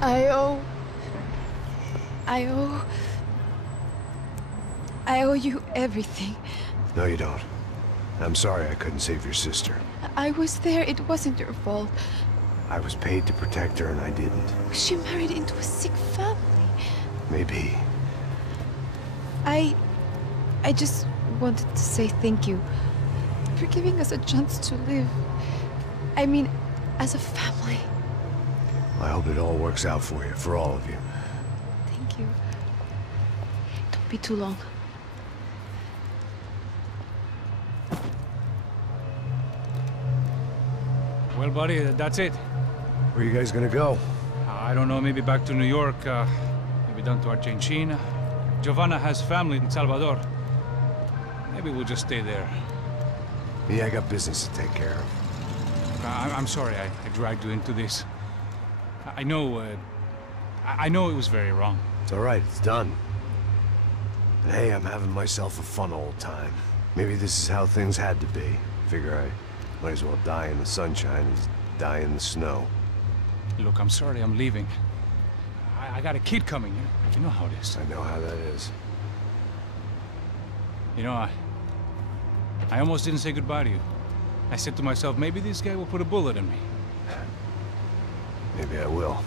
I owe... I owe you everything. No, you don't. I'm sorry I couldn't save your sister. I was there. It wasn't your fault. I was paid to protect her and I didn't. She married into a sick family. Maybe. I just wanted to say thank you for giving us a chance to live. I mean, as a family. I hope it all works out for you, for all of you. Thank you. Don't be too long. Well, buddy, that's it. Where are you guys gonna go? I don't know, maybe back to New York, maybe down to Argentina. Giovanna has family in Salvador. Maybe we'll just stay there. Me, I got business to take care of. I'm sorry I dragged you into this. I know it was very wrong. It's all right, it's done. And hey, I'm having myself a fun old time. Maybe this is how things had to be. Figure I might as well die in the sunshine as die in the snow. Look, I'm sorry I'm leaving. I got a kid coming, you know how it is. I know how that is. You know, I almost didn't say goodbye to you. I said to myself, maybe this guy will put a bullet in me. Maybe I will.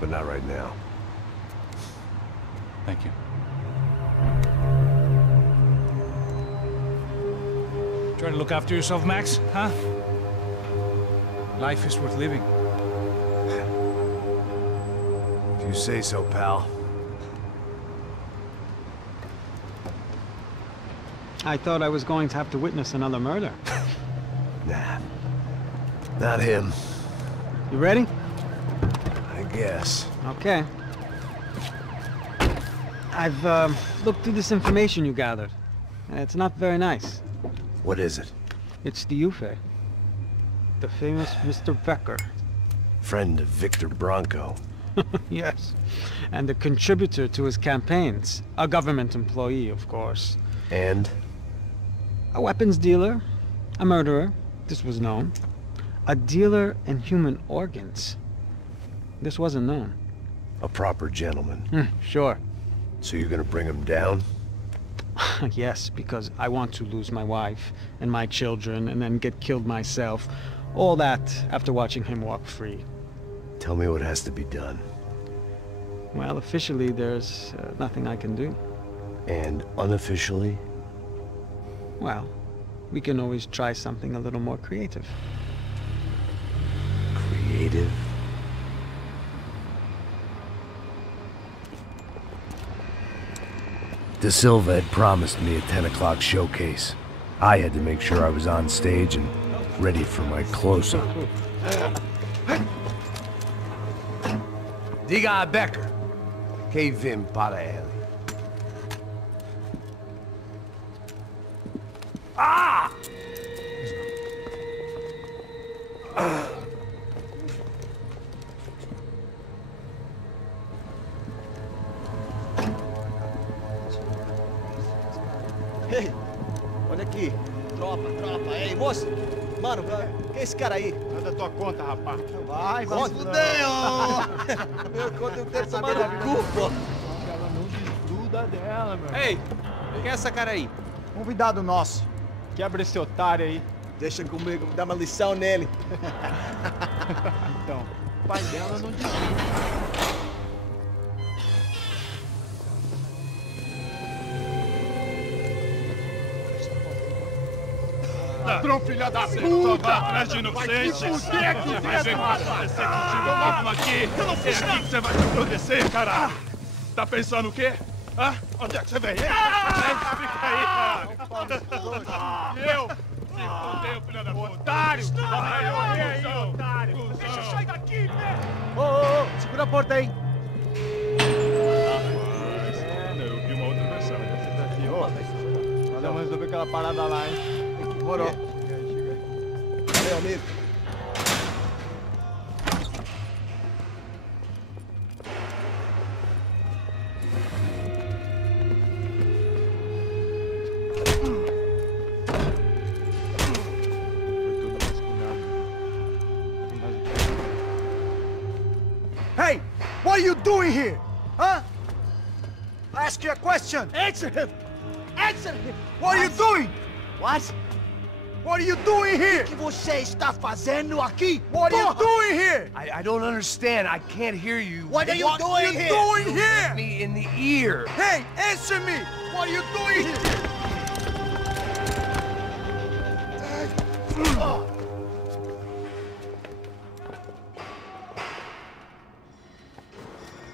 But not right now. Thank you. Try to look after yourself, Max, huh? Life is worth living. If you say so, pal. I thought I was going to have to witness another murder. Nah. Not him. You ready? I guess. Okay. I've looked through this information you gathered, and it's not very nice. What is it? It's the Ufe. The famous Mr. Becker. Friend of Victor Bronco. Yes. And a contributor to his campaigns. A government employee, of course. And? A weapons dealer. A murderer. This was known. A dealer in human organs. This wasn't known. A proper gentleman. Sure. So you're gonna bring him down? Yes, because I want to lose my wife and my children and then get killed myself. All that after watching him walk free. Tell me what has to be done. Well, officially there's nothing I can do. And unofficially? Well, we can always try something a little more creative. Creative? De Silva had promised me a 10 o'clock showcase. I had to make sure I was on stage and ready for my close-up. Diga a Becker. Que vim para ele. Ah! Ei, olha aqui. Tropa. Ei, moço. Mano, quem é esse cara aí? Manda tua conta, rapaz. Vai se fuder, ó! Meu conta eu quero tomar no cu, pô. Ela não desgruda dela, meu. Ei, quem é essa cara aí? Convidado nosso. Quebra esse otário aí. Deixa comigo, vou dar uma lição nele. Então, o pai dela não desgruda. Ladrão, filha da puta! Vai atrás de inocentes! Vai se fuder aqui dentro, rapaz! Vamos aqui! Eu não fiz nada! Que você vai te proteger, caralho! Tá pensando o quê? Hã? Onde é que você vem? Fica aí, caralho! Eu? Se fudeu, filha da puta! Otário! Aí, otário! Deixa eu sair daqui, né? Ô, segura a porta aí! Eu vi uma outra versão. Vamos resolver aquela parada lá, hein? Morou. Valeu, amigo. What are you doing here? Huh? I ask you a question. Answer him! Answer him! What are you doing? What? What are you doing here? O que você está fazendo aqui? What are you doing here? I don't understand. I can't hear you. What are you doing here? Doing here? Me in the ear. Hey, answer me! What are you doing here?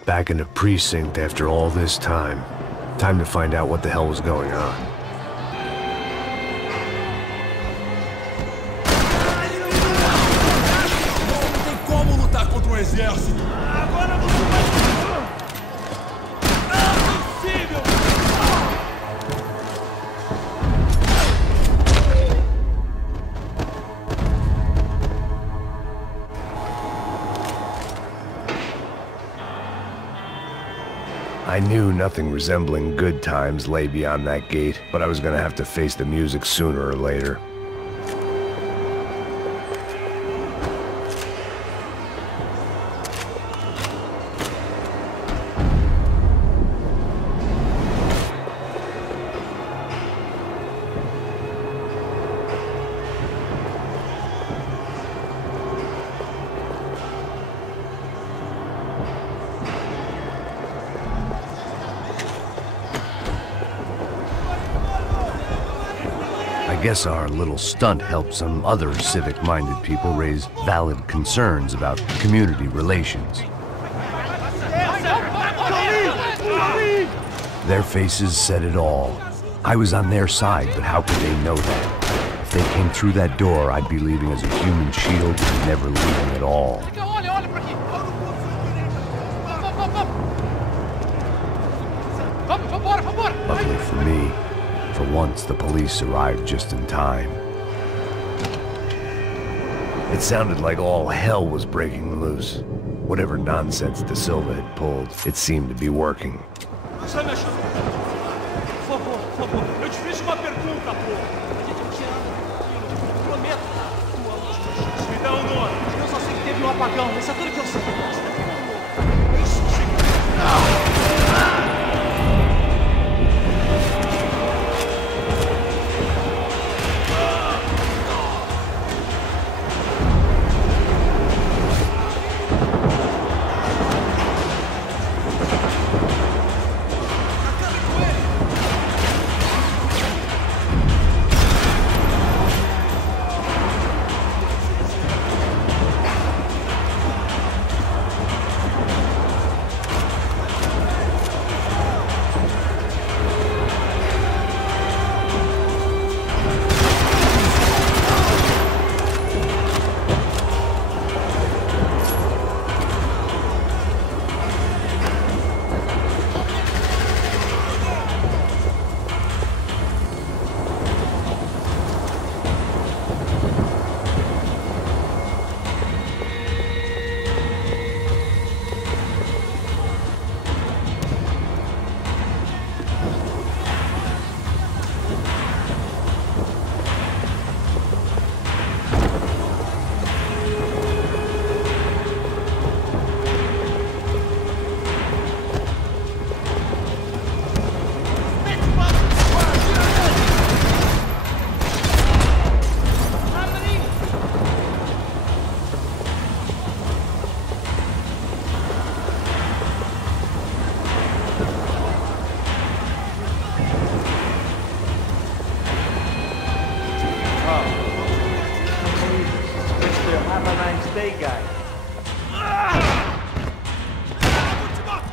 Back in the precinct after all this time. Time to find out what the hell was going on. Não tem como lutar contra um exército. Agora você vai... Impossível! I knew nothing resembling good times lay beyond that gate, but I was gonna have to face the music sooner or later. I guess our little stunt helped some other civic-minded people raise valid concerns about community relations. Their faces said it all. I was on their side, but how could they know that? If they came through that door, I'd be leaving as a human shield and never leaving at all. Luckily for me, for once, the police arrived just in time. It sounded like all hell was breaking loose. Whatever nonsense De Silva had pulled, it seemed to be working. Por favor, eu te fiz uma pergunta, pô. A gente te ama, prometo. Tua justiça. Me dá nome. Eu só sei que teve um apagão, isso é tudo que eu sei. Isso,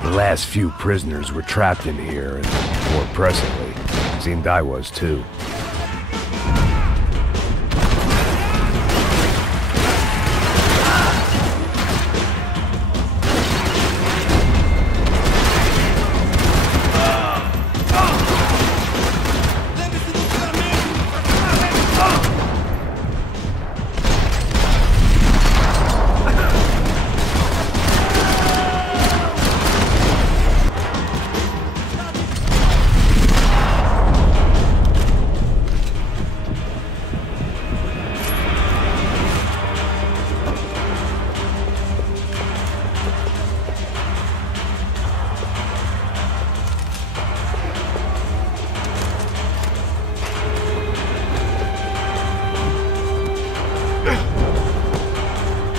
The last few prisoners were trapped in here, and more pressingly, it seemed I was too.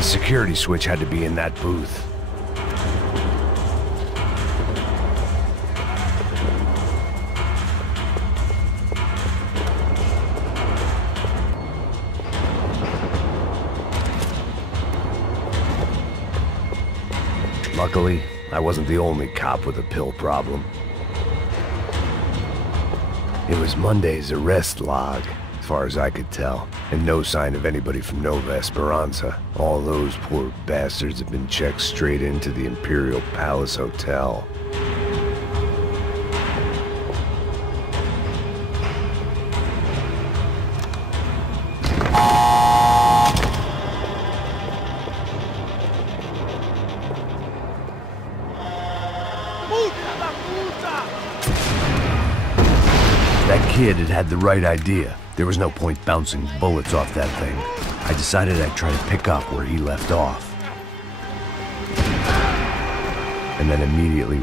security switch had to be in that booth. Luckily, I wasn't the only cop with a pill problem. It was Monday's arrest log, as far as I could tell, and no sign of anybody from Nova Esperanza. All those poor bastards have been checked straight into the Imperial Palace Hotel. That kid had the right idea. There was no point bouncing bullets off that thing. I decided I'd try to pick up where he left off. And then immediately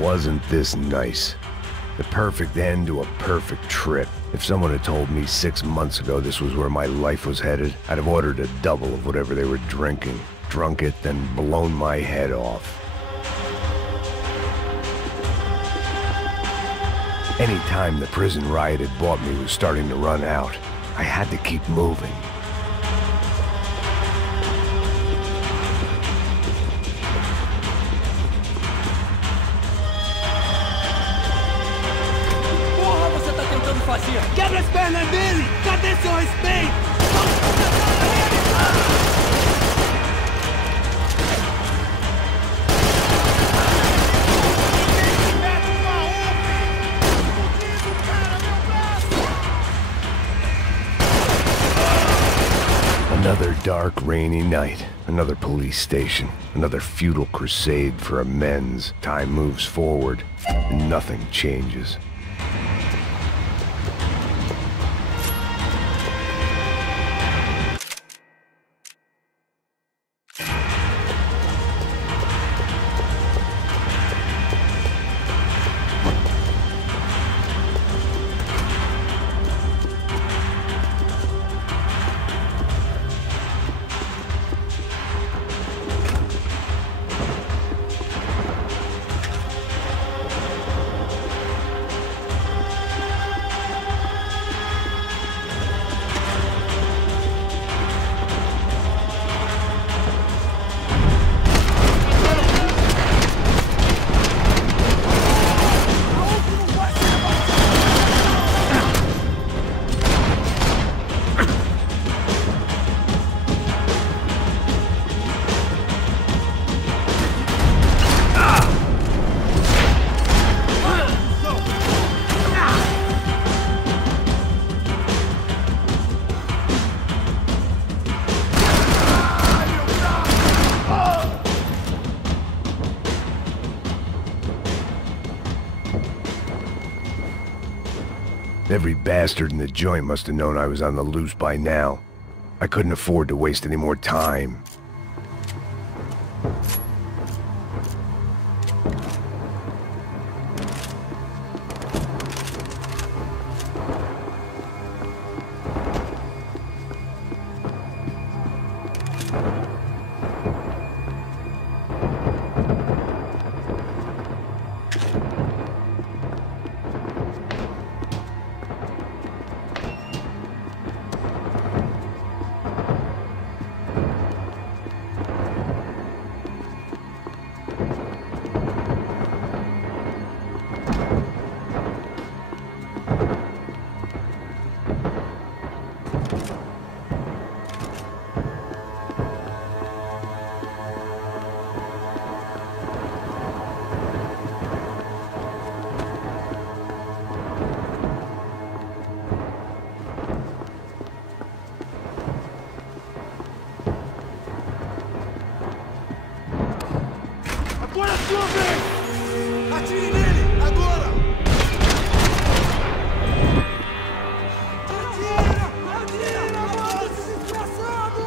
wasn't this nice? The perfect end to a perfect trip. If someone had told me 6 months ago this was where my life was headed, I'd have ordered a double of whatever they were drinking, drunk it, then blown my head off. Any time the prison riot had bought me was starting to run out. I had to keep moving. Quebra as pernas dele! Cadê seu respeito? Another dark, rainy night. Another police station. Another futile crusade for amends. Time moves forward, and nothing changes. Every bastard in the joint must have known I was on the loose by now. I couldn't afford to waste any more time. Agora é sua vez! Atire nele! Agora! Atira! Atira! Mano, desgraçado!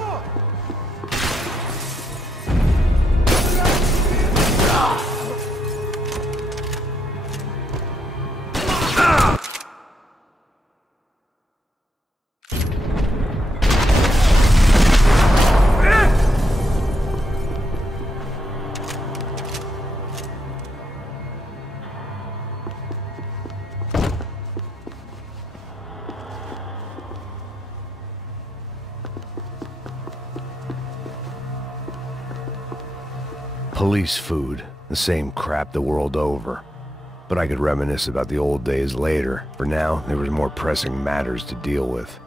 Police food, the same crap the world over. But I could reminisce about the old days later. For now, there was more pressing matters to deal with.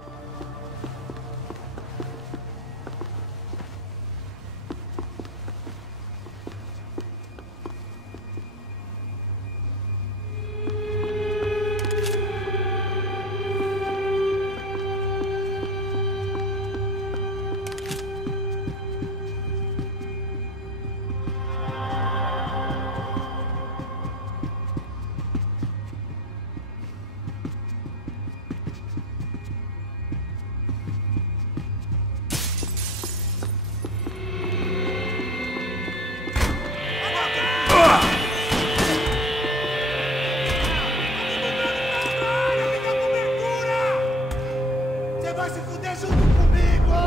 Vai se fuder junto comigo!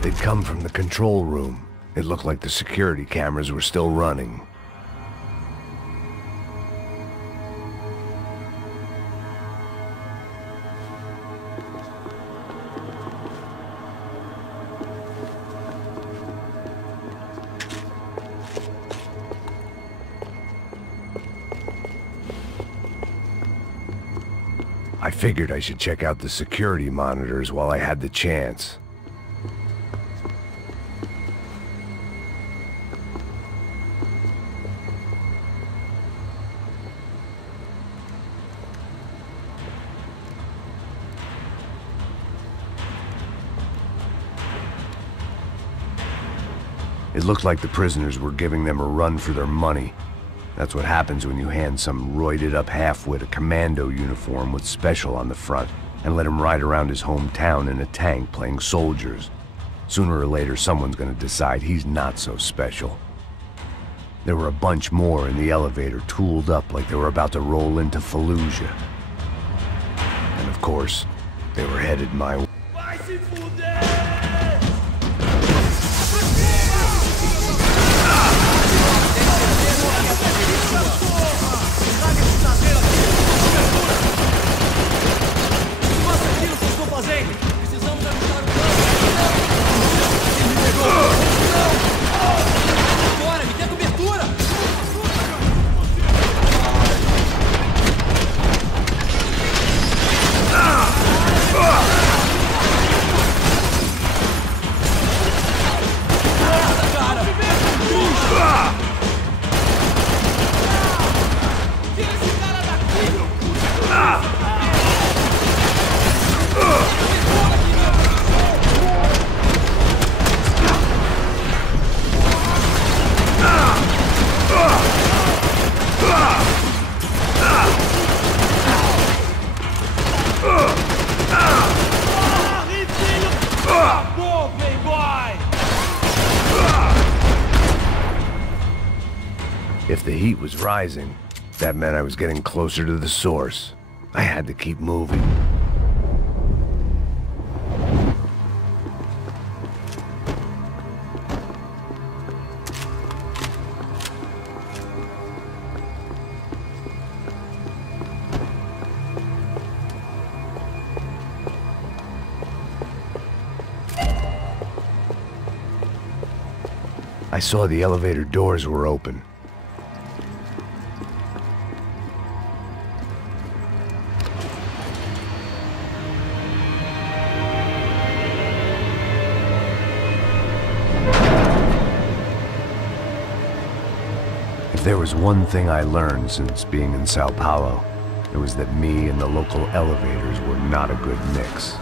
They'd come from the control room. It looked like the security cameras were still running. I figured I should check out the security monitors while I had the chance. It looked like the prisoners were giving them a run for their money. That's what happens when you hand some roided-up halfwit a commando uniform with special on the front and let him ride around his hometown in a tank playing soldiers. Sooner or later, someone's gonna decide he's not so special. There were a bunch more in the elevator, tooled up like they were about to roll into Fallujah. And of course, they were headed my way. Vai se fuder! If the heat was rising, that meant I was getting closer to the source. I had to keep moving. I saw the elevator doors were open. If there was one thing I learned since being in Sao Paulo, it was that me and the local elevators were not a good mix.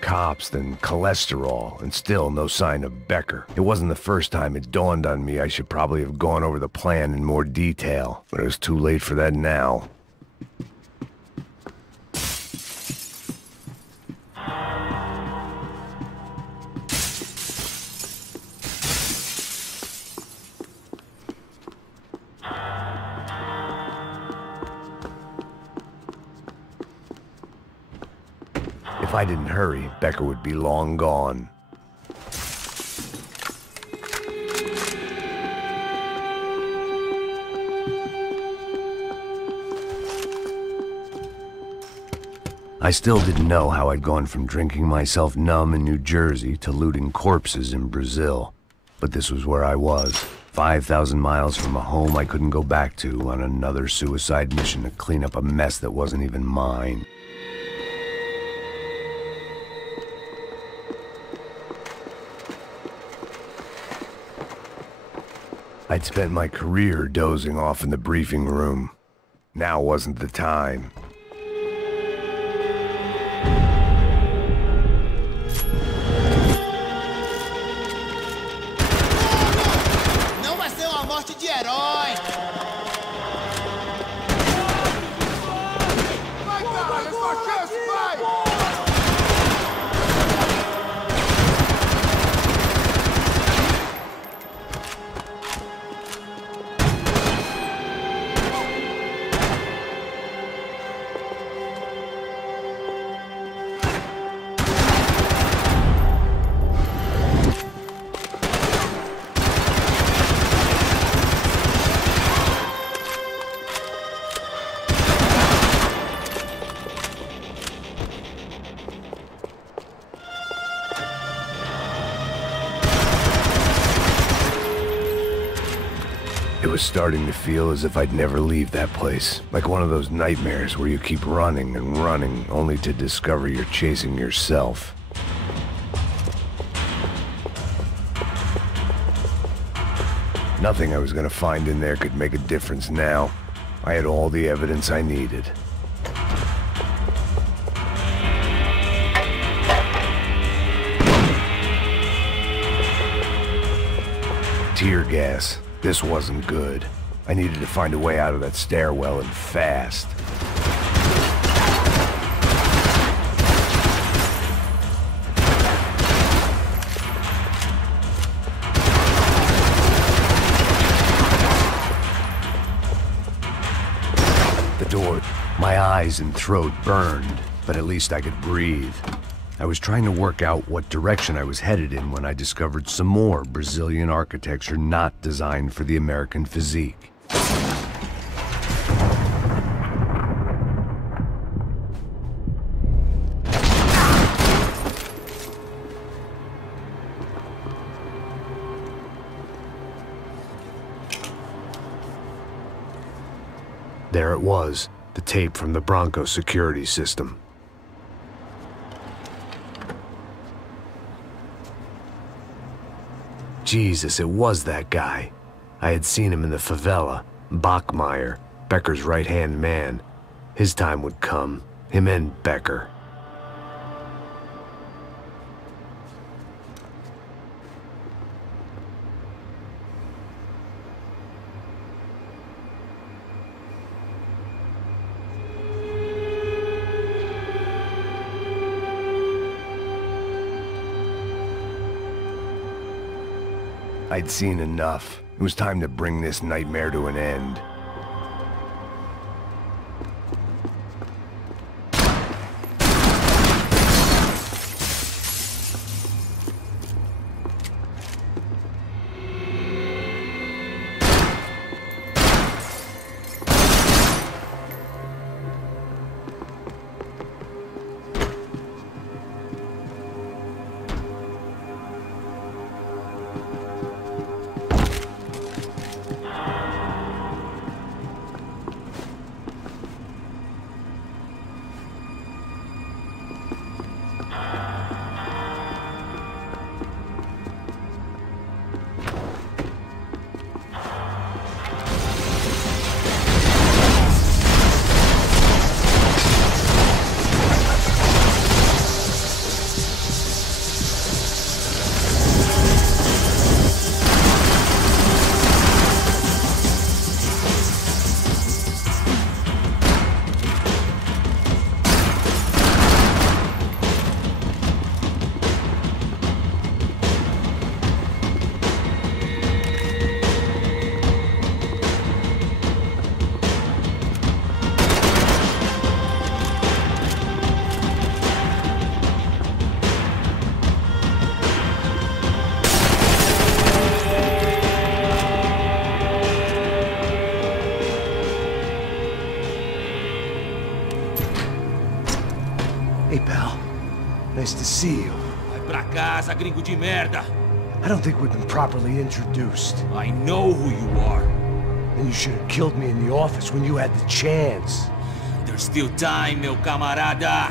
Cops than cholesterol, and still no sign of Becker. It wasn't the first time it dawned on me I should probably have gone over the plan in more detail, but it was too late for that now. If I didn't hurry, Becker would be long gone. I still didn't know how I'd gone from drinking myself numb in New Jersey to looting corpses in Brazil. But this was where I was, 5,000 miles from a home I couldn't go back to, on another suicide mission to clean up a mess that wasn't even mine. I'd spent my career dozing off in the briefing room. Now wasn't the time. Não vai ser uma morte de herói! Vai, cara, é sua chance, vai! It was starting to feel as if I'd never leave that place. Like one of those nightmares where you keep running and running, only to discover you're chasing yourself. Nothing I was gonna find in there could make a difference now. I had all the evidence I needed. Tear gas. This wasn't good. I needed to find a way out of that stairwell and fast. The door, my eyes and throat burned, but at least I could breathe. I was trying to work out what direction I was headed in when I discovered some more Brazilian architecture not designed for the American physique. There it was, the tape from the Bronco security system. Jesus, it was that guy. I had seen him in the favela. Bachmeyer, Becker's right-hand man. His time would come. Him and Becker. I'd seen enough. It was time to bring this nightmare to an end. Hey, pal. Nice to see you. Vai pra casa, gringo de merda. I don't think we've been properly introduced. I know who you are. And you should have killed me in the office when you had the chance. There's still time, meu camarada.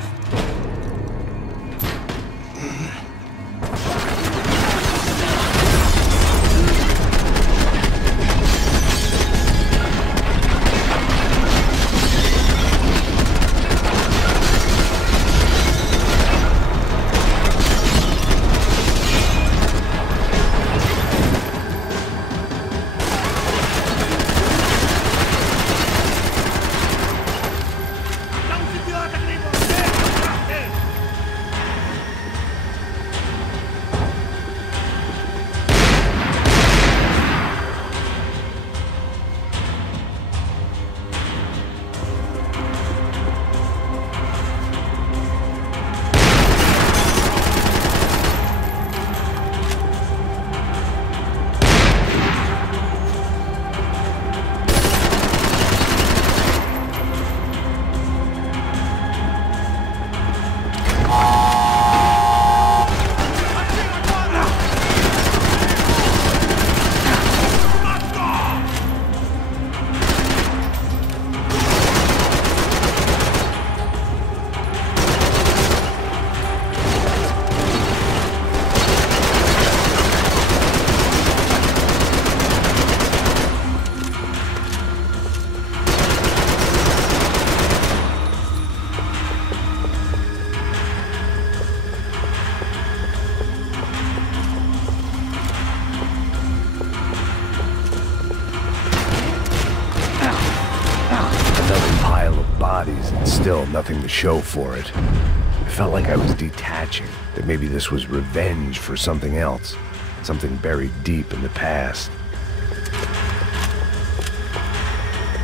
bodies and still nothing to show for it. It felt like I was detaching, that maybe this was revenge for something else, something buried deep in the past.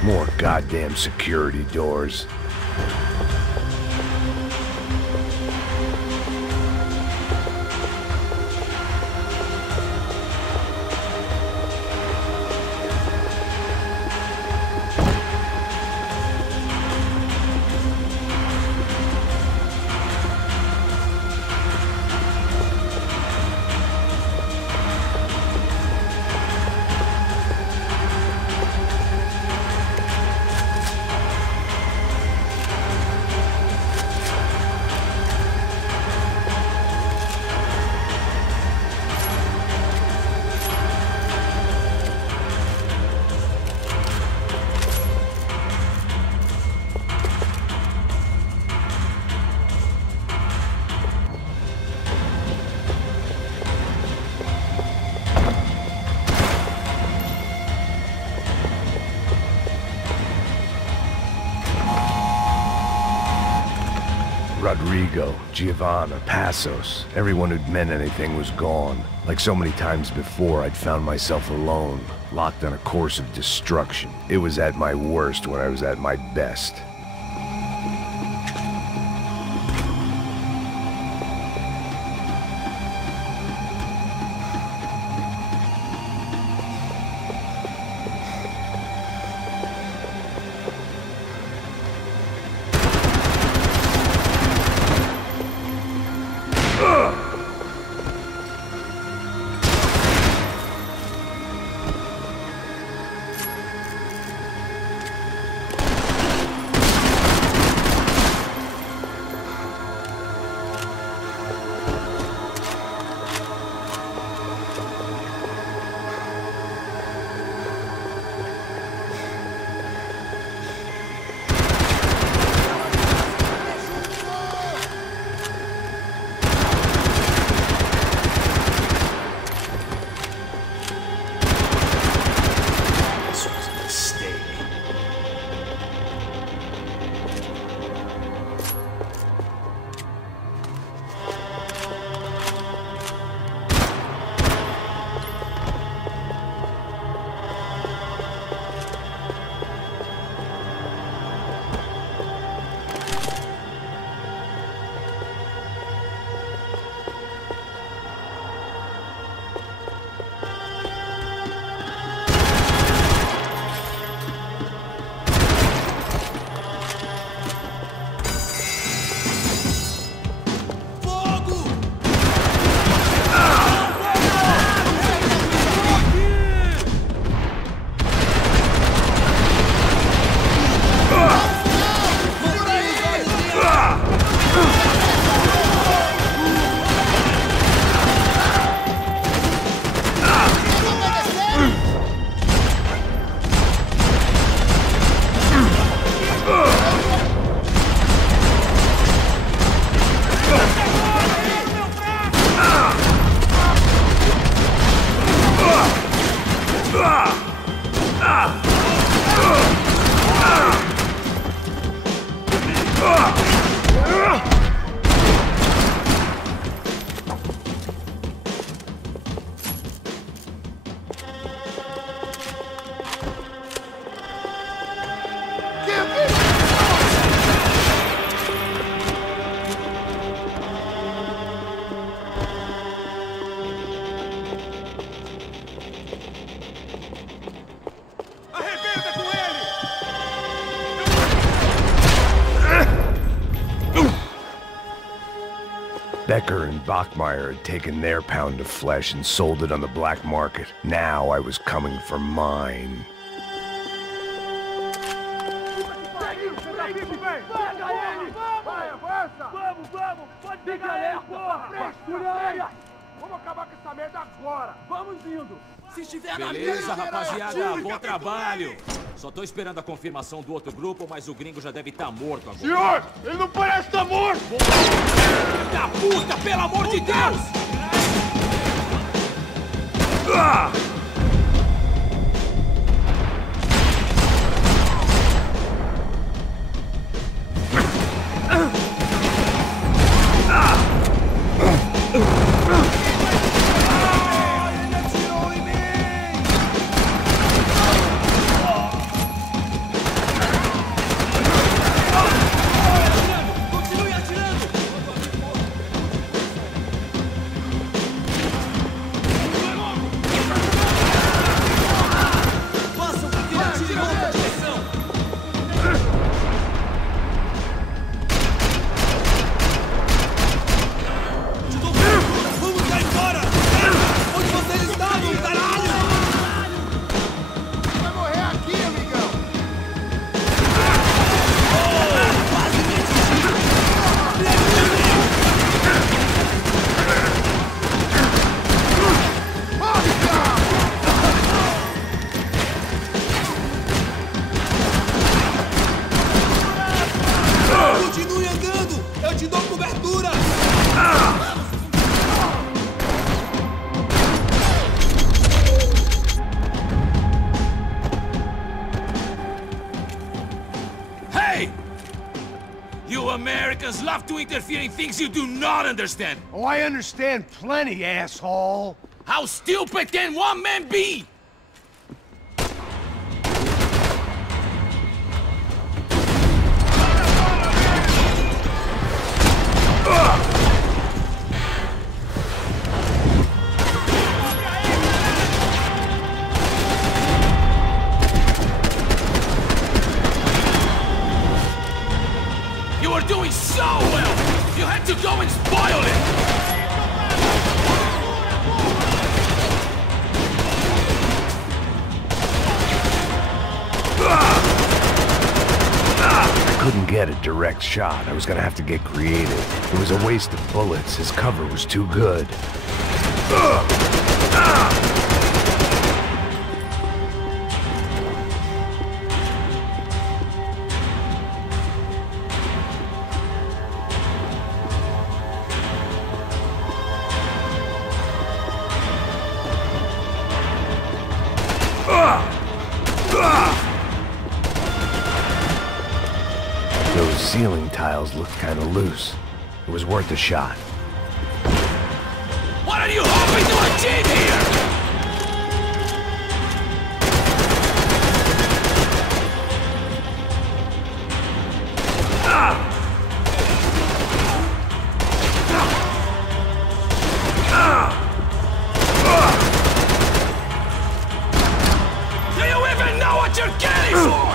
More goddamn security doors. Rodrigo, Giovanna, Passos, everyone who'd meant anything was gone. Like so many times before, I'd found myself alone, locked on a course of destruction. It was at my worst when I was at my best. Becker and Bachmeyer had taken their pound of flesh and sold it on the black market. Now I was coming for mine. Vamos acabar com essa merda agora! Vamos indo! Se estiver na beleza, rapaziada, bom trabalho! Só tô esperando a confirmação do outro grupo, mas o gringo já deve estar morto agora. Senhor, ele não parece estar morto! Filho da puta, pelo amor de Deus! You Americans love to interfere in things you do not understand. Oh, I understand plenty, asshole. How stupid can one man be? You were doing so well! You had to go and spoil it! I couldn't get a direct shot. I was gonna have to get creative. It was a waste of bullets. His cover was too good. Those ceiling tiles looked kind of loose. It was worth a shot. What are you hoping to achieve here? Do you even know what you're getting for?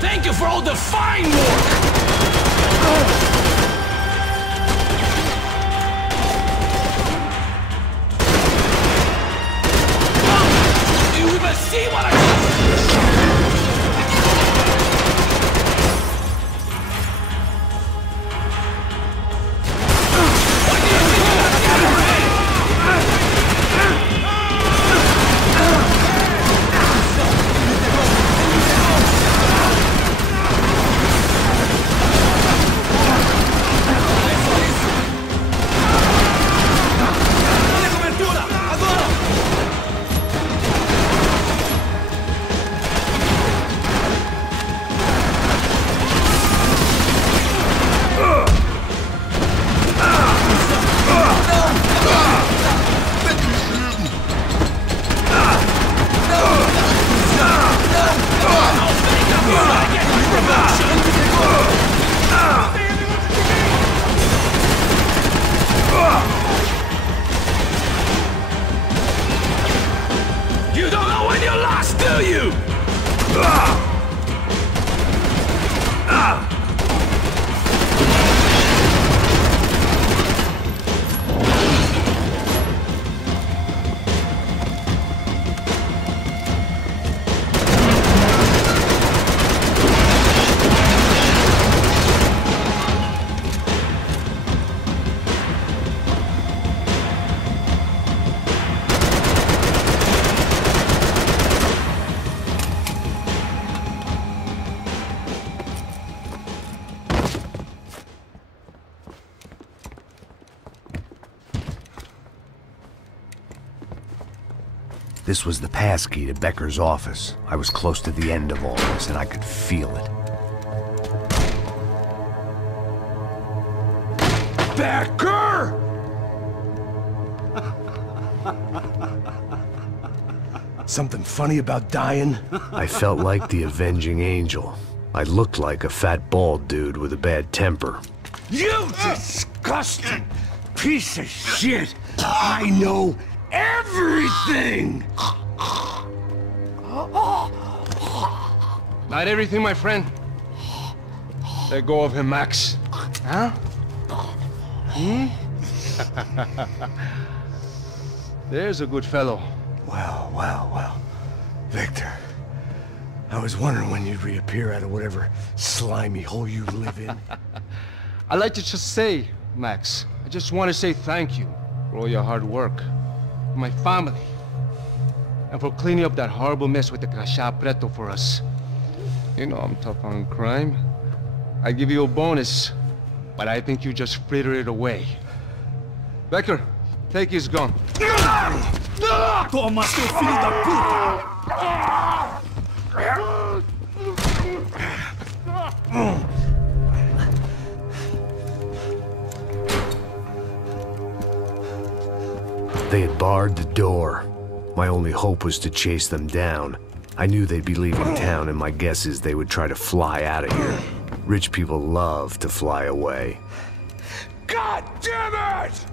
Thank you for all the fine work! You even see what I... What do you think you have to get away? You don't know when you're lost, do you? This was the passkey to Becker's office. I was close to the end of all this, and I could feel it. Becker! Something funny about dying? I felt like the avenging angel. I looked like a fat bald dude with a bad temper. You disgusting piece of shit! I know everything! Not everything, my friend. Let go of him, Max. Huh? There's a good fellow. Well. Victor, I was wondering when you'd reappear out of whatever slimy hole you live in. I'd like to just say, Max, I just want to say thank you for all your hard work, for my family, and for cleaning up that horrible mess with the Crachá Preto for us. You know I'm tough on crime. I give you a bonus, but I think you just frittered it away. Becker, take his gun. Toma, seu filho da puta! They had barred the door. My only hope was to chase them down. I knew they'd be leaving town, and my guess is they would try to fly out of here. Rich people love to fly away. God damn it!